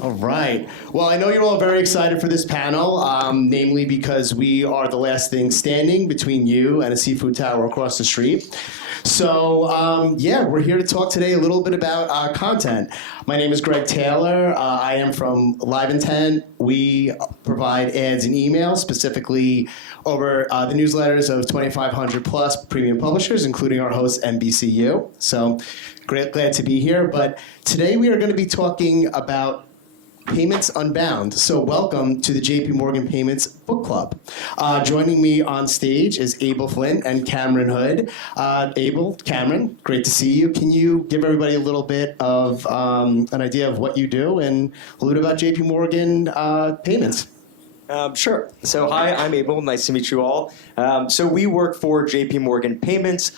All right. Well, I know you're all very excited for this panel, namely because we are the last thing standing between you and a seafood tower across the street. So, yeah, we're here to talk today a little bit about content. My name is Greg Taylor. I am from LiveIntent. We provide ads and emails, specifically over the newsletters of 2,500 plus premium publishers, including our host, NBCU. So, glad to be here. But today we are going to be talking about Payments Unbound. So welcome to the JPMorgan Payments Book Club. Joining me on stage is Abel Flint and Cameron Hood. Abel, Cameron, great to see you. Can you give everybody a little bit of an idea of what you do and a little bit about JPMorgan Payments? Sure. So hi, I'm Abel. Nice to meet you all. So we work for JPMorgan Payments,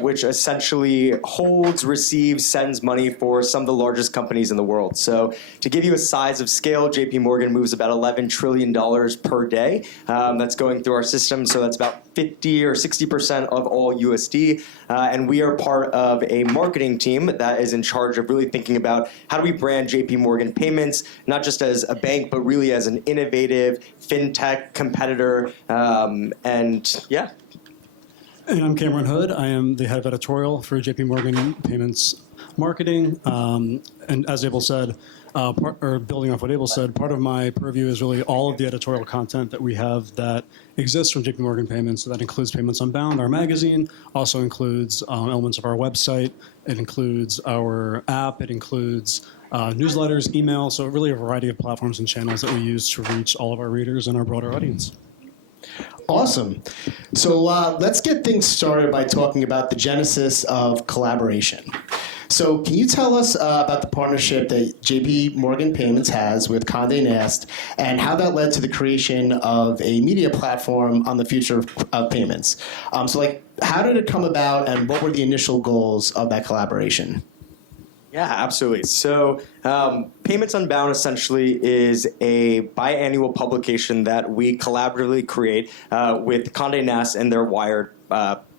which essentially holds, receives, sends money for some of the largest companies in the world. So to give you a size of scale, JPMorgan moves about $11 trillion per day. That's going through our system. So that's about 50 or 60% of all USD. And we are part of a marketing team that is in charge of really thinking about how do we brand JPMorgan Payments, not just as a bank, but really as an innovative fintech competitor, and yeah. And I'm Cameron Hood. I am the head of editorial for JPMorgan Payments Marketing. And as Abel said, building off what Abel said, part of my purview is really all of the editorial content that we have that exists from JPMorgan Payments. So that includes Payments Unbound, our magazine, also includes elements of our website. It includes our app. It includes newsletters, email, so really a variety of platforms and channels that we use to reach all of our readers and our broader audience. Awesome. So let's get things started by talking about the genesis of collaboration. So can you tell us about the partnership that JPMorgan Payments has with Condé Nast and how that led to the creation of a media platform on the future of payments? How did it come about and what were the initial goals of that collaboration? Yeah, absolutely. So Payments Unbound essentially is a biannual publication that we collaboratively create with Condé Nast and their Wired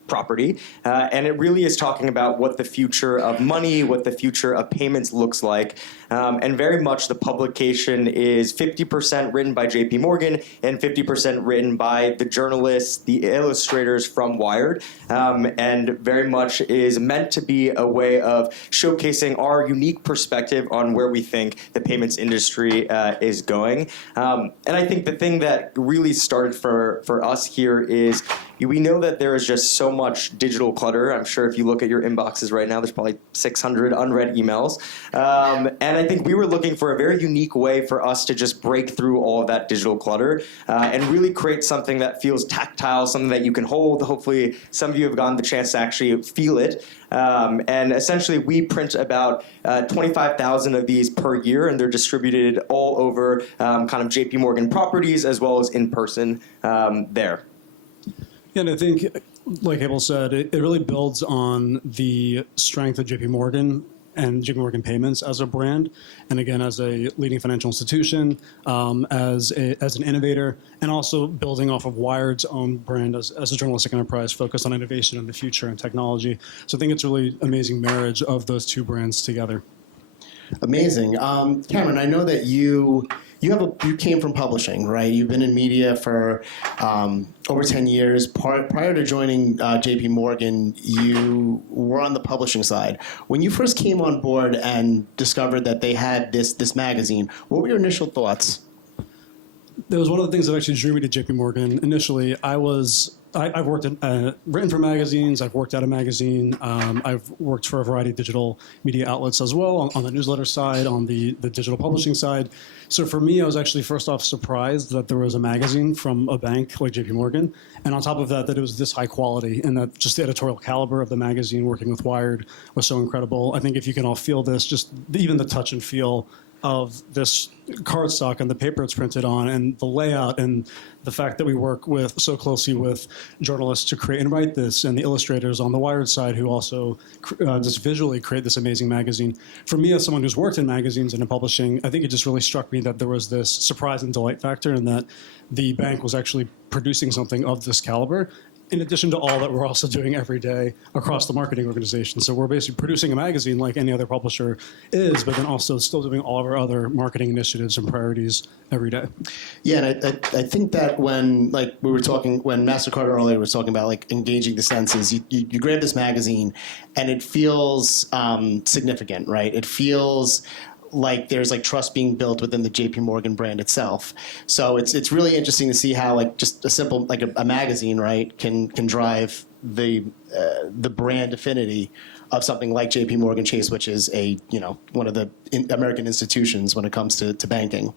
property. And it really is talking about what the future of money, what the future of payments looks like. And very much the publication is 50% written by JPMorgan and 50% written by the journalists, the illustrators from Wired, and very much is meant to be a way of showcasing our unique perspective on where we think the payments industry is going. And I think the thing that really started for us here is we know that there is just so much digital clutter. I'm sure if you look at your inboxes right now, there's probably 600 unread emails. And I think we were looking for a very unique way for us to just break through all of that digital clutter and really create something that feels tactile, something that you can hold. Hopefully, some of you have gotten the chance to actually feel it. And essentially, we print about 25,000 of these per year, and they're distributed all over kind of JPMorgan properties as well as in person there. Yeah, and I think, like Abel said, it really builds on the strength of JPMorgan and JPMorgan Payments as a brand, and again, as a leading financial institution, as an innovator, and also building off of Wired's own brand as a journalistic enterprise focused on innovation in the future and technology. So I think it's a really amazing marriage of those two brands together. Amazing. Cameron, I know that you came from publishing, right? You've been in media for over 10 years. Prior to joining JPMorgan, you were on the publishing side. When you first came on board and discovered that they had this magazine, what were your initial thoughts? That was one of the things that actually drew me to JPMorgan. Initially, I've worked written for magazines. I've worked at a magazine. I've worked for a variety of digital media outlets as well, on the newsletter side, on the digital publishing side. So for me, I was actually first off surprised that there was a magazine from a bank like JPMorgan, and on top of that, that it was this high quality, and that just the editorial caliber of the magazine working with Wired was so incredible. I think if you can all feel this, just even the touch and feel of this cardstock and the paper it's printed on and the layout and the fact that we work so closely with journalists to create and write this, and the illustrators on the Wired side who also just visually create this amazing magazine. For me, as someone who's worked in magazines and in publishing, I think it just really struck me that there was this surprise and delight factor, and that the bank was actually producing something of this caliber in addition to all that we're also doing every day across the marketing organization. So we're basically producing a magazine like any other publisher is, but then also still doing all of our other marketing initiatives and priorities every day. Yeah, and I think that when, like, we were talking, when MasterCard earlier was talking about, like, engaging the senses, you grab this magazine and it feels significant, right? It feels like there's like trust being built within the JPMorgan brand itself. So it's really interesting to see how like just a simple, like a magazine, right, can drive the brand affinity of something like JPMorgan Chase, which is one of the American institutions when it comes to banking.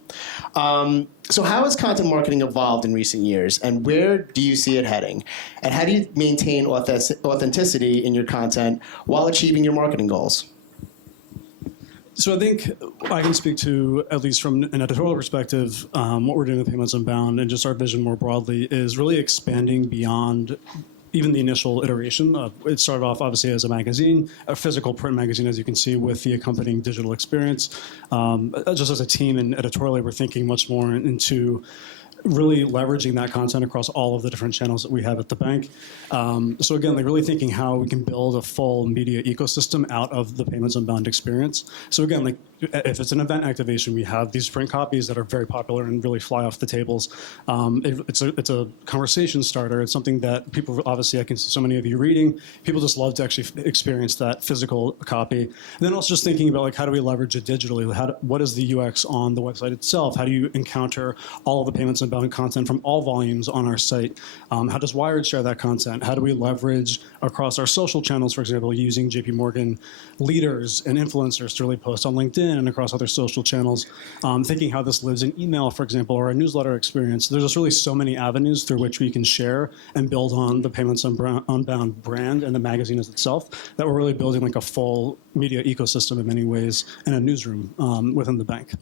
So how has content marketing evolved in recent years, and where do you see it heading? And how do you maintain authenticity in your content while achieving your marketing goals? So I think I can speak to, at least from an editorial perspective, what we're doing with Payments Unbound and just our vision more broadly is really expanding beyond even the initial iteration. It started off obviously as a magazine, a physical print magazine, as you can see, with the accompanying digital experience. Just as a team and editorially, we're thinking much more into really leveraging that content across all of the different channels that we have at the bank. So again, like really thinking how we can build a full media ecosystem out of the Payments Unbound experience. So again, like if it's an event activation, we have these print copies that are very popular and really fly off the tables. It's a conversation starter. It's something that people, obviously I can see so many of you reading, people just love to actually experience that physical copy. And then also just thinking about like how do we leverage it digitally? What is the UX on the website itself? How do you encounter all of the Payments Unbound content from all volumes on our site? How does Wired share that content? How do we leverage across our social channels, for example, using JPMorgan leaders and influencers to really post on LinkedIn and across other social channels? Thinking how this lives in email, for example, or a newsletter experience. There's just really so many avenues through which we can share and build on the Payments Unbound brand and the magazine as itself, that we're really building like a full media ecosystem in many ways and a newsroom within the bank.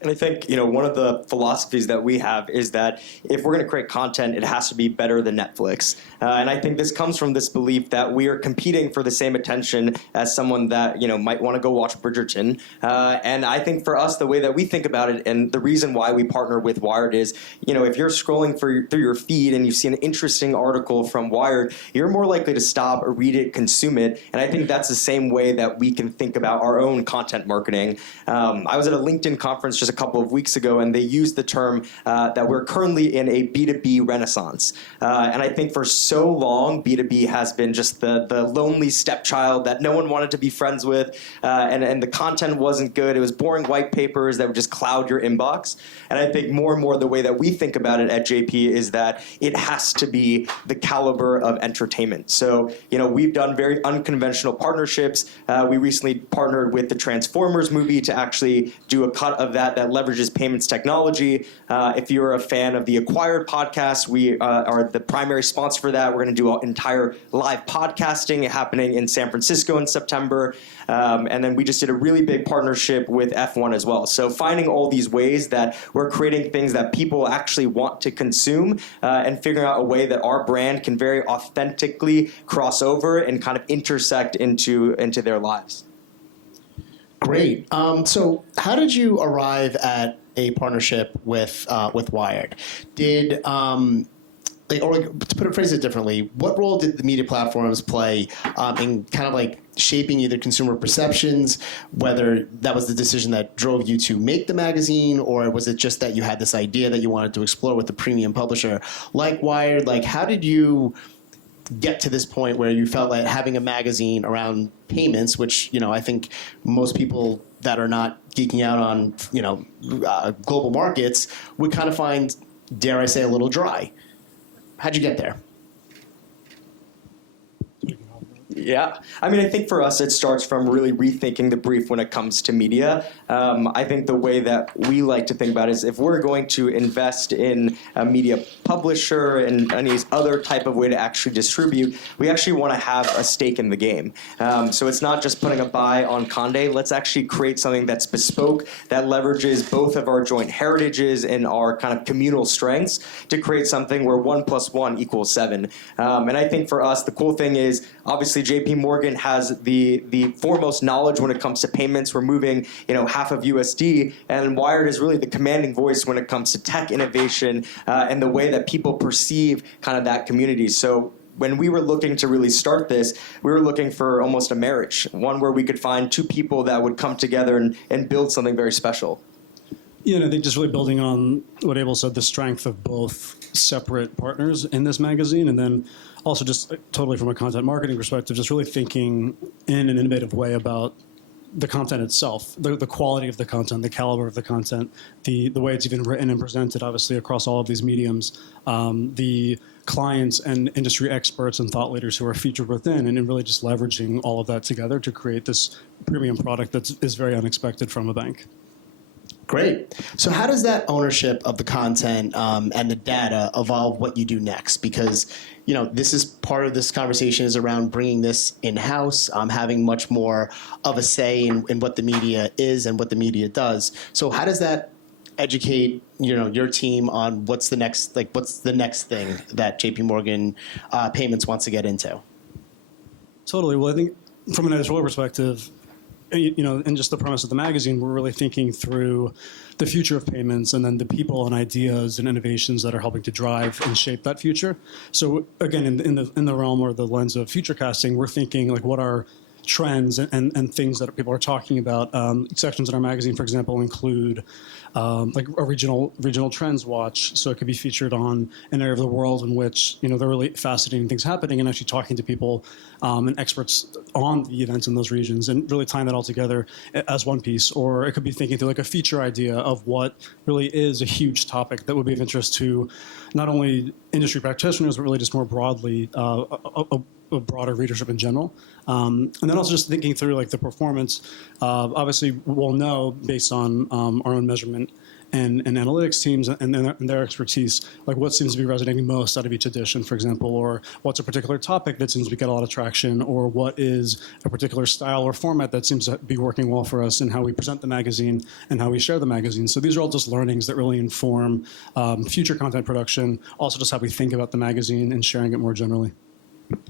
And I think, one of the philosophies that we have is that if we're going to create content, it has to be better than Netflix. And I think this comes from this belief that we are competing for the same attention as someone that, might want to go watch Bridgerton. And I think for us, the way that we think about it, and the reason why we partner with Wired is, if you're scrolling through your feed and you see an interesting article from Wired, you're more likely to stop or read it, consume it. And I think that's the same way that we can think about our own content marketing. I was at a LinkedIn conference just a couple of weeks ago, and they used the term that we're currently in a B2B renaissance. And I think for so long, B2B has been just the lonely stepchild that no one wanted to be friends with, and the content wasn't good. It was boring white papers that would just cloud your inbox. And I think more and more the way that we think about it at JP is that it has to be the caliber of entertainment. So, we've done very unconventional partnerships. We recently partnered with the Transformers movie to actually do a cut of that leverages payments technology. If you're a fan of the Acquired podcast, we are the primary sponsor for that. We're going to do an entire live podcasting happening in San Francisco in September. And then we just did a really big partnership with F1 as well. So finding all these ways that we're creating things that people actually want to consume and figuring out a way that our brand can very authentically cross over and kind of intersect into their lives. Great. So how did you arrive at a partnership with Wired? To phrase it differently, what role did the media platforms play in kind of like shaping either consumer perceptions, whether that was the decision that drove you to make the magazine, or was it just that you had this idea that you wanted to explore with the premium publisher like Wired? Like, how did you get to this point where you felt like having a magazine around payments, which, I think most people that are not geeking out on, global markets would kind of find, dare I say, a little dry? How'd you get there? Yeah. I think for us, it starts from really rethinking the brief when it comes to media. I think the way that we like to think about it is if we're going to invest in a media publisher and any other type of way to actually distribute, we actually want to have a stake in the game. So it's not just putting a buy on Condé. Let's actually create something that's bespoke, that leverages both of our joint heritages and our kind of communal strengths to create something where 1 + 1 = 7. And I think for us, the cool thing is, obviously, JPMorgan has the foremost knowledge when it comes to payments. We're moving, half of USD, and Wired is really the commanding voice when it comes to tech innovation and the way that people perceive kind of that community. So when we were looking to really start this, we were looking for almost a marriage, one where we could find two people that would come together and build something very special. Yeah, and I think just really building on what Abel said, the strength of both separate partners in this magazine, and then also just totally from a content marketing perspective, just really thinking in an innovative way about the content itself, the quality of the content, the caliber of the content, the way it's even written and presented, obviously, across all of these mediums, the clients and industry experts and thought leaders who are featured within, and then really just leveraging all of that together to create this premium product that is very unexpected from a bank. Great. So how does that ownership of the content and the data evolve what you do next? Because, this is part of this conversation is around bringing this in-house, having much more of a say in what the media is and what the media does. So how does that educate, your team on what's the next thing that JPMorgan Payments wants to get into? Totally. Well, I think from an editorial perspective, and just the premise of the magazine, we're really thinking through the future of payments and then the people and ideas and innovations that are helping to drive and shape that future. So again, in the realm or the lens of future casting, we're thinking like what are trends and things that people are talking about. Sections in our magazine, for example, include like a regional trends watch. So it could be featured on an area of the world in which there are really fascinating things happening, and actually talking to people and experts on the events in those regions, and really tying that all together as one piece. Or it could be thinking through like a feature idea of what really is a huge topic that would be of interest to not only industry practitioners, but really just more broadly a broader readership in general. And then also just thinking through like the performance. Obviously, we'll know based on our own measurement and analytics teams and their expertise, like what seems to be resonating most out of each edition, for example, or what's a particular topic that seems to get a lot of traction, or what is a particular style or format that seems to be working well for us in how we present the magazine and how we share the magazine. So these are all just learnings that really inform future content production, also just how we think about the magazine and sharing it more generally.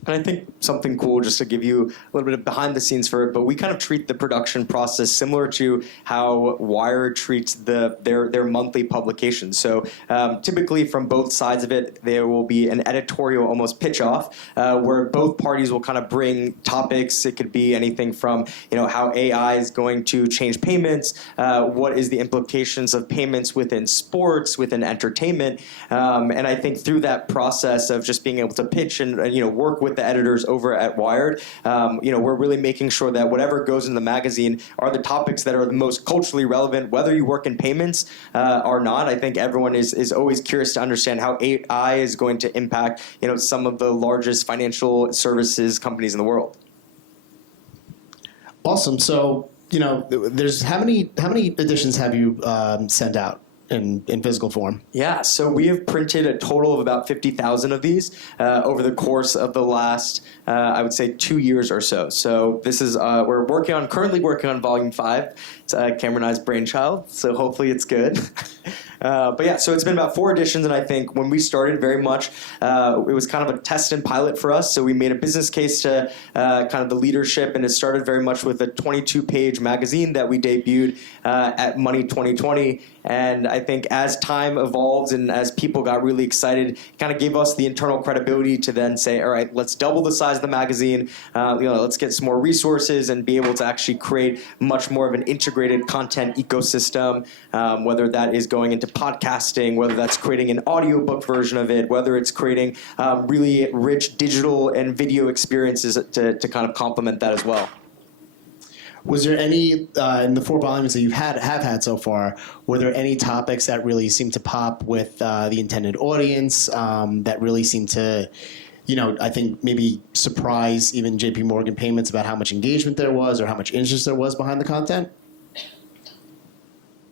And I think something cool, just to give you a little bit of behind the scenes for it, but we kind of treat the production process similar to how Wired treats their monthly publications. So typically from both sides of it, there will be an editorial almost pitch off where both parties will kind of bring topics. It could be anything from how AI is going to change payments, what is the implications of payments within sports, within entertainment, and I think through that process of just being able to pitch and work with the editors over at Wired, we're really making sure that whatever goes in the magazine are the topics that are the most culturally relevant, whether you work in payments or not. I think everyone is always curious to understand how AI is going to impact, some of the largest financial services companies in the world. Awesome. So, there's how many editions have you sent out in physical form? Yeah, so we have printed a total of about 50,000 of these over the course of the last, I would say, 2 years or so. So this is, we're currently working on volume 5. It's Cameron and I's brainchild, so hopefully it's good. But yeah, so it's been about 4 editions, and I think when we started, very much, it was kind of a test and pilot for us. So we made a business case to kind of the leadership, and it started very much with a 22-page magazine that we debuted at Money 2020. And I think as time evolved and as people got really excited, it kind of gave us the internal credibility to then say, all right, let's double the size of the magazine. Let's get some more resources and be able to actually create much more of an integrated content ecosystem, whether that is going into podcasting, whether that's creating an audiobook version of it, whether it's creating really rich digital and video experiences to kind of complement that as well. Was there any, in the 4 volumes that you have had so far, were there any topics that really seemed to pop with the intended audience, that really seemed to, I think maybe surprise even JPMorgan Payments about how much engagement there was or how much interest there was behind the content?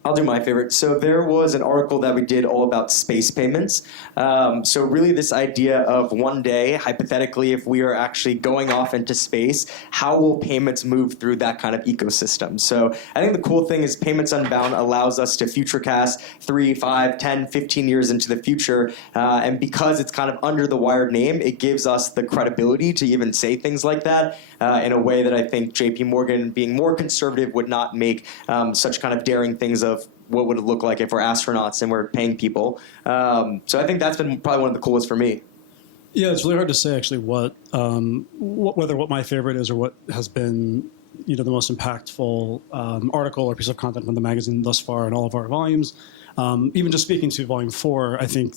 I'll do my favorite. So there was an article that we did all about space payments. So really this idea of one day, hypothetically, if we are actually going off into space, how will payments move through that kind of ecosystem? So I think the cool thing is Payments Unbound allows us to futurecast 3, 5, 10, 15 years into the future. And because it's kind of under the Wired name, it gives us the credibility to even say things like that in a way that I think JPMorgan, being more conservative, would not make such kind of daring things of what would it look like if we're astronauts and we're paying people. So I think that's been probably one of the coolest for me. Yeah, it's really hard to say actually whether what my favorite is or what has been the most impactful article or piece of content from the magazine thus far in all of our volumes. Even just speaking to volume 4, I think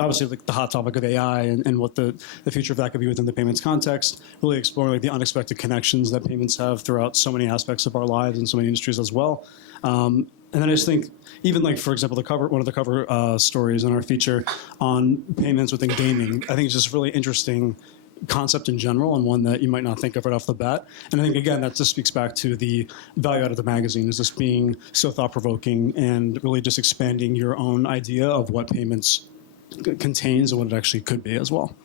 obviously the hot topic of AI and what the future of that could be within the payments context, really exploring like the unexpected connections that payments have throughout so many aspects of our lives and so many industries as well. And then I just think, even like, for example, one of the cover stories in our feature on payments within gaming, I think it's just really interesting concept in general and one that you might not think of right off the bat. And I think, again, that just speaks back to the value out of the magazine is just being so thought-provoking and really just expanding your own idea of what payments contains and what it actually could be as well.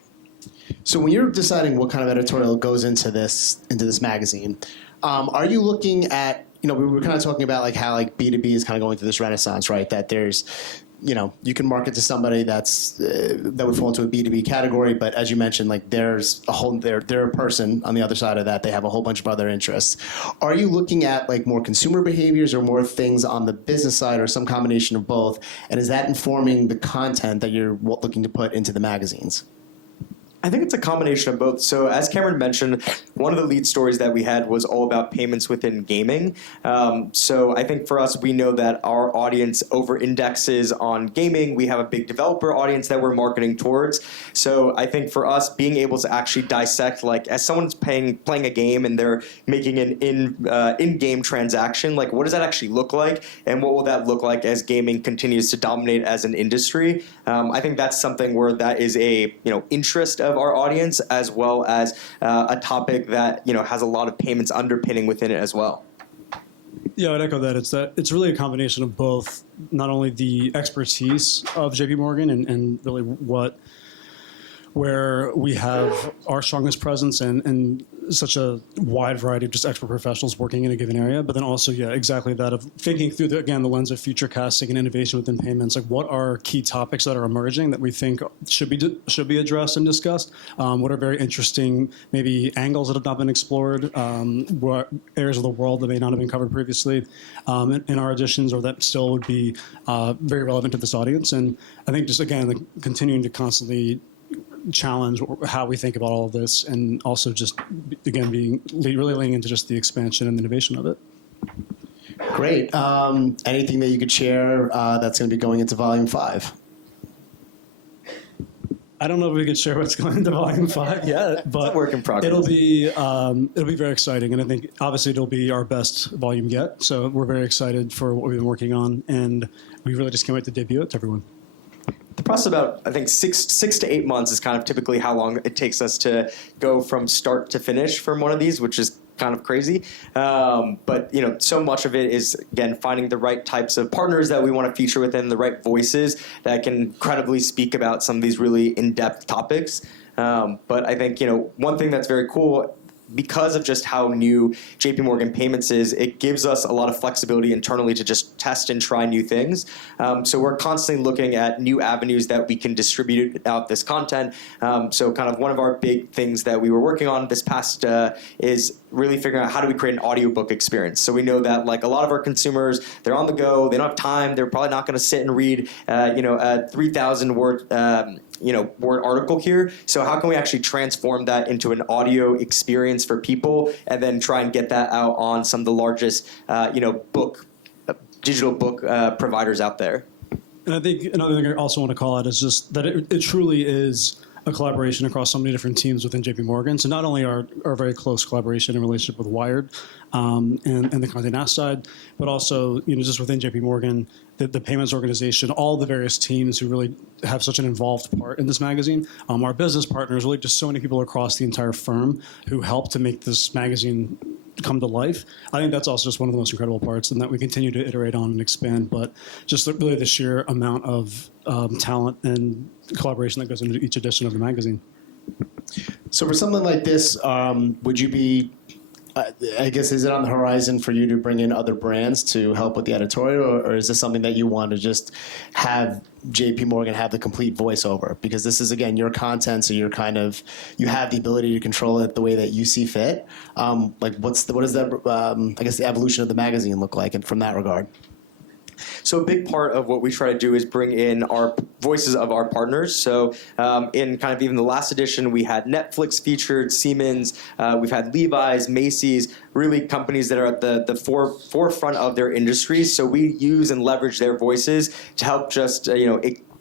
So when you're deciding what kind of editorial goes into this magazine, are you looking at, we were kind of talking about like how like B2B is kind of going through this renaissance, right? That there's, you can market to somebody that would fall into a B2B category, but as you mentioned, like there's they're a person on the other side of that. They have a whole bunch of other interests. Are you looking at like more consumer behaviors or more things on the business side or some combination of both? And is that informing the content that you're looking to put into the magazines? I think it's a combination of both. So as Cameron mentioned, one of the lead stories that we had was all about payments within gaming. So I think for us, we know that our audience over-indexes on gaming. We have a big developer audience that we're marketing towards. So I think for us, being able to actually dissect, like as someone's playing a game and they're making an in-game transaction, like what does that actually look like? And what will that look like as gaming continues to dominate as an industry? I think that's something where that is a interest of our audience, as well as a topic that has a lot of payments underpinning within it as well. Yeah, I'd echo that. It's really a combination of both, not only the expertise of JPMorgan and really where we have our strongest presence and such a wide variety of just expert professionals working in a given area, but then also, yeah, exactly that of thinking through, the lens of future casting and innovation within payments. Like, what are key topics that are emerging that we think should be addressed and discussed? What are very interesting, maybe angles that have not been explored? What areas of the world that may not have been covered previously in our editions, or that still would be very relevant to this audience? And I think just, again, continuing to constantly challenge how we think about all of this, and also just, again, really leaning into just the expansion and innovation of it. Great. Anything that you could share that's going to be going into Volume 5? I don't know if we could share what's going into Volume 5 yet, but it's a work in progress. It'll be very exciting, and I think obviously it'll be our best volume yet. So we're very excited for what we've been working on, and we really just can't wait to debut it to everyone. The process about, I think, six to 8 months is kind of typically how long it takes us to go from start to finish from one of these, which is kind of crazy. But so much of it is, again, finding the right types of partners that we want to feature within, the right voices that can credibly speak about some of these really in-depth topics. But I think one thing that's very cool, because of just how new JPMorgan Payments is, it gives us a lot of flexibility internally to just test and try new things. So we're constantly looking at new avenues that we can distribute out this content. So kind of one of our big things that we were working on this past is really figuring out how do we create an audiobook experience. So we know that like a lot of our consumers, they're on the go, they don't have time, they're probably not going to sit and read a 3,000 word word article here. So how can we actually transform that into an audio experience for people, and then try and get that out on some of the largest digital book providers out there? And I think another thing I also want to call out is just that it truly is a collaboration across so many different teams within JPMorgan. So not only our very close collaboration and relationship with Wired and the Condé Nast side, but also just within JPMorgan, the payments organization, all the various teams who really have such an involved part in this magazine. Our business partners, really just so many people across the entire firm who help to make this magazine come to life. I think that's also just one of the most incredible parts, and that we continue to iterate on and expand, but just really the sheer amount of talent and collaboration that goes into each edition of the magazine. So for something like this, would you be, I guess, is it on the horizon for you to bring in other brands to help with the editorial, or is this something that you want to just have JPMorgan have the complete voiceover? Because this is, again, your content, so you have the ability to control it the way that you see fit. What does that, I guess, the evolution of the magazine look like, and from that regard? So a big part of what we try to do is bring in our voices of our partners. So in kind of even the last edition, we had Netflix featured, Siemens, we've had Levi's, Macy's, really companies that are at the forefront of their industries. So we use and leverage their voices to help just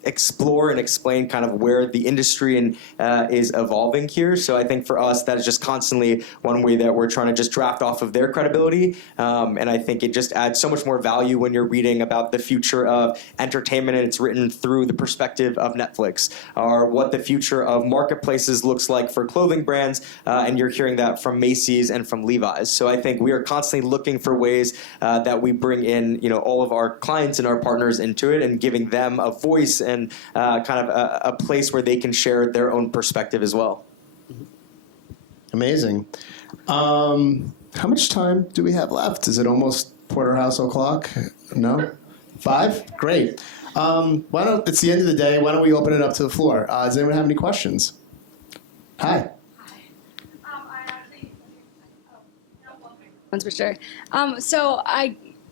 explore and explain kind of where the industry is evolving here. So I think for us, that is just constantly one way that we're trying to just draft off of their credibility. And I think it just adds so much more value when you're reading about the future of entertainment and it's written through the perspective of Netflix, or what the future of marketplaces looks like for clothing brands. And you're hearing that from Macy's and from Levi's. So I think we are constantly looking for ways that we bring in all of our clients and our partners into it and giving them a voice and kind of a place where they can share their own perspective as well. Amazing. How much time do we have left? Is it almost Porterhouse o'clock? No? 5? Great. It's the end of the day. Why don't we open it up to the floor? Does anyone have any questions? Hi. One's for sure. So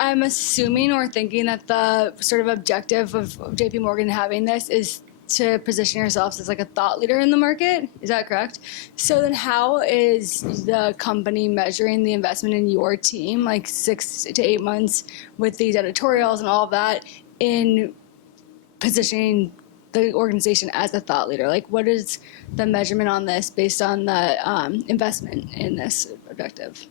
I'm assuming or thinking that the sort of objective of JPMorgan having this is to position yourselves as like a thought leader in the market. Is that correct? So then how is the company measuring the investment in your team, like 6 to 8 months with these editorials and all of that, in positioning the organization as a thought leader? Like, what is the measurement on this based on the investment in this objective?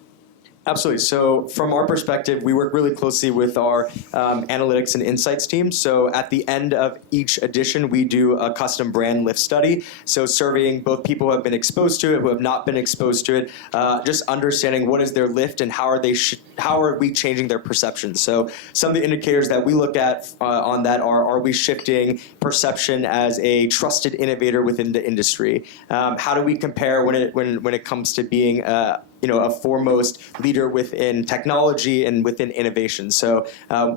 Absolutely. So from our perspective, we work really closely with our analytics and insights team. So at the end of each edition, we do a custom brand lift study. So surveying both people who have been exposed to it, who have not been exposed to it, just understanding what is their lift and how are we changing their perceptions. So some of the indicators that we look at on that are we shifting perception as a trusted innovator within the industry? How do we compare when it comes to being a foremost leader within technology and within innovation. So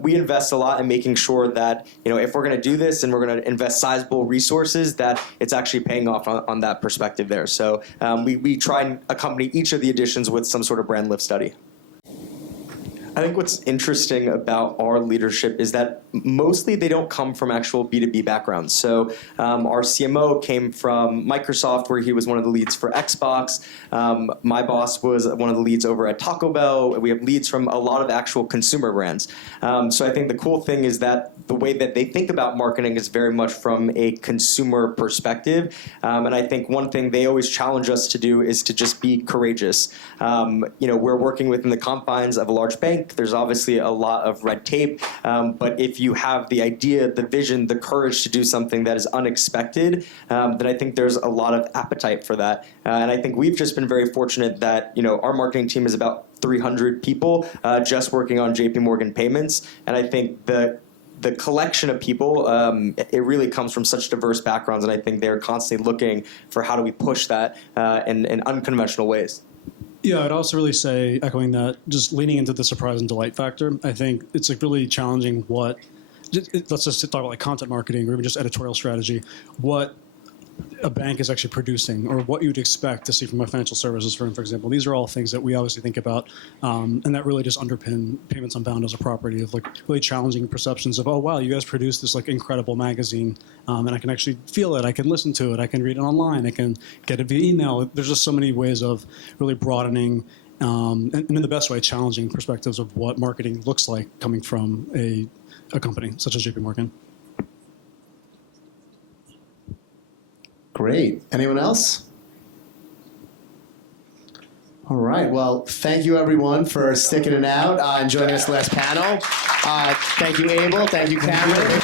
we invest a lot in making sure that, if we're going to do this and we're going to invest sizable resources, that it's actually paying off on that perspective there. So we try and accompany each of the editions with some sort of brand lift study. I think what's interesting about our leadership is that mostly they don't come from actual B2B backgrounds. So our CMO came from Microsoft, where he was one of the leads for Xbox. My boss was one of the leads over at Taco Bell. We have leads from a lot of actual consumer brands. So I think the cool thing is that the way that they think about marketing is very much from a consumer perspective. And I think one thing they always challenge us to do is to just be courageous. We're working within the confines of a large bank. There's obviously a lot of red tape, but if you have the idea, the vision, the courage to do something that is unexpected, then I think there's a lot of appetite for that. And I think we've just been very fortunate that our marketing team is about 300 people just working on JPMorgan Payments, and I think the collection of people, it really comes from such diverse backgrounds, and I think they're constantly looking for how do we push that in unconventional ways. Yeah, I'd also really say, echoing that, just leaning into the surprise and delight factor. I think it's like really challenging let's just talk about like content marketing or even just editorial strategy, what a bank is actually producing or what you'd expect to see from a financial services firm, for example. These are all things that we obviously think about, and that really just underpin Payments Unbound as a property of like really challenging perceptions of, oh, wow, you guys produce this like incredible magazine, and I can actually feel it, I can listen to it, I can read it online, I can get it via email. There's just so many ways of really broadening and in the best way, challenging perspectives of what marketing looks like coming from a company such as JPMorgan. Great. Anyone else? All right. Well, thank you, everyone, for sticking it out and joining us last panel. Thank you, Abel. Thank you, Cameron.